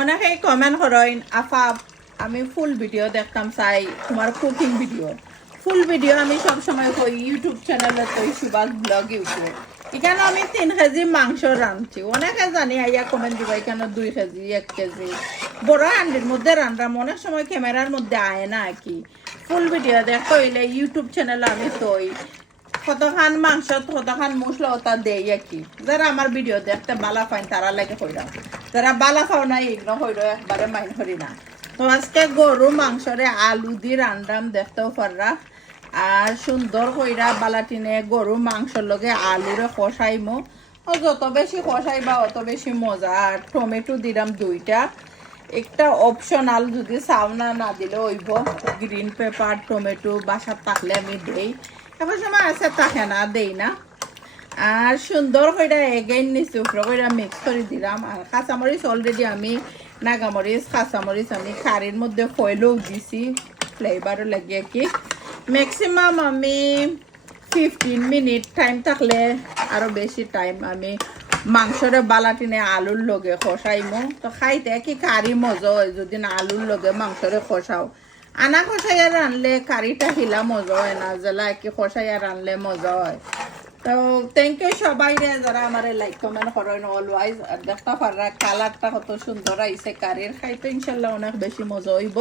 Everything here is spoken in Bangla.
অনেকেই কমেন্ট করেন আফা আমি ফুল ভিডিও দেখতাম চাই তোমার কুকিং ভিডিও ফুল ভিডিও আমি সব সময় কই ইউটিউব চ্যানেলে তো সুভাষ ব্লগ ইউটিউব এখানে আমি 3 কেজি মাংস রাঁধছি অনেকে জানি আইয়া কমেন্ট দিবা এখানে 2 কেজি 1 কেজি বড় হান্ডির মধ্যে রান্ধাম অনেক সময় ক্যামেরার মধ্যে আয় না কি ফুল ভিডিও দেখো হইলে ইউটিউব চ্যানেলে আমি তৈ কতখান মাংস কতখান মশলা ওটা দেই আর কি যারা আমার ভিডিও দেখতে বালা পাইন তারা লাগে হইলাম যারা বালা খাও না এগুলো হইল একবারে মাইন করি না তো আজকে গরু মাংসরে আলু দিয়ে রান্ধাম দেখতেও পাররা আর সুন্দর কইরা বালাটিনে গরু মাংসর লগে আলুরে কষাইমো ও যত বেশি কষাইবা অত বেশি মজা আর টমেটো দিলাম 2টা একটা অপশনাল যদি সাউনা না দিলে ওইব গ্রিন পেপার টমেটো বাসার থাকলে আমি দেই এখন সময় আছে থাকে না দেই না আর সুন্দর করে এগেইন নিচে উপরে করে মিক্স করে দিলাম আর কাঁচামরিচ অলরেডি আমি নাগামরিচ কাঁচামরিচ আমি কারির মধ্যে ফয়েলও দিছি ফ্লেভারও লাগিয়ে কি ম্যাক্সিমাম আমি 15 মিনিট টাইম থাকলে আরও বেশি টাইম আমি মাংসরে বালাটিনে আলুর লগে কষাইমো তো খাইতে কি কারি মজা হয় যদি না আলুর লগে মাংসরে কষাও আনা কষাইয়া রানলে কারিটা হিলা মজা হয় না জেলা কি কষাইয়া রানলে মজা হয় তো থ্যাংক ইউ সবাই যারা আমার লাইক কমেন্ট করেন অলওয়াইজ আর দেখতে পারা কালারটা কত সুন্দর আইছে কারির খাইতে ইনশাল্লাহ অনেক বেশি মজা হইব